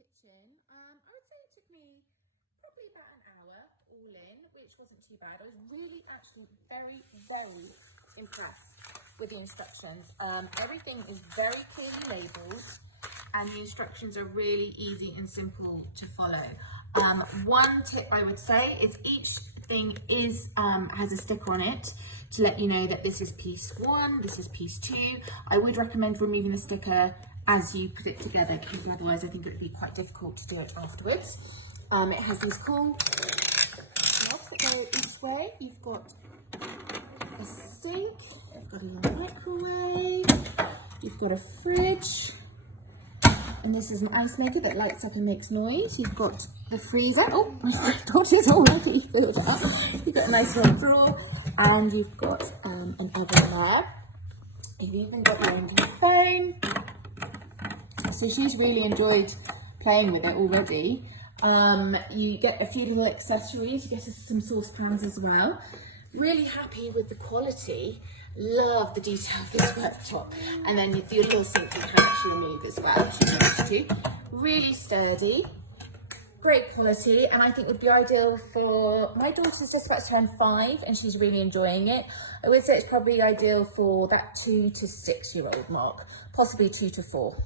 kitchen. I would say it took me probably about an hour all in, which wasn't too bad. I was really actually very impressed with the instructions. Everything is very clearly labelled and the instructions are really easy and simple to follow. One tip I would say is each thing has a sticker on it to let you know that this is piece 1, this is piece 2. I would recommend removing the sticker as you put it together, because otherwise I think it would be quite difficult to do it afterwards. It has these cool knobs that go each way. You've got a sink, you've got a microwave, you've got a fridge, and this is an ice maker that lights up and makes noise. You've got the freezer. Oh, my daughter's already filled up. You've got a nice little drawer, and you've got an oven there. You've even got your own phone. So she's really enjoyed playing with it already. You get a few little accessories. You get some saucepans as well. Really happy with the quality. Love the detail of this worktop. And then your little sink you can actually remove as well if you wish to. Really sturdy. Great quality, and I think would be ideal for, my daughter's just about to turn 5 and she's really enjoying it. I would say it's probably ideal for that 2 to 6 year old mark, possibly 2 to 4.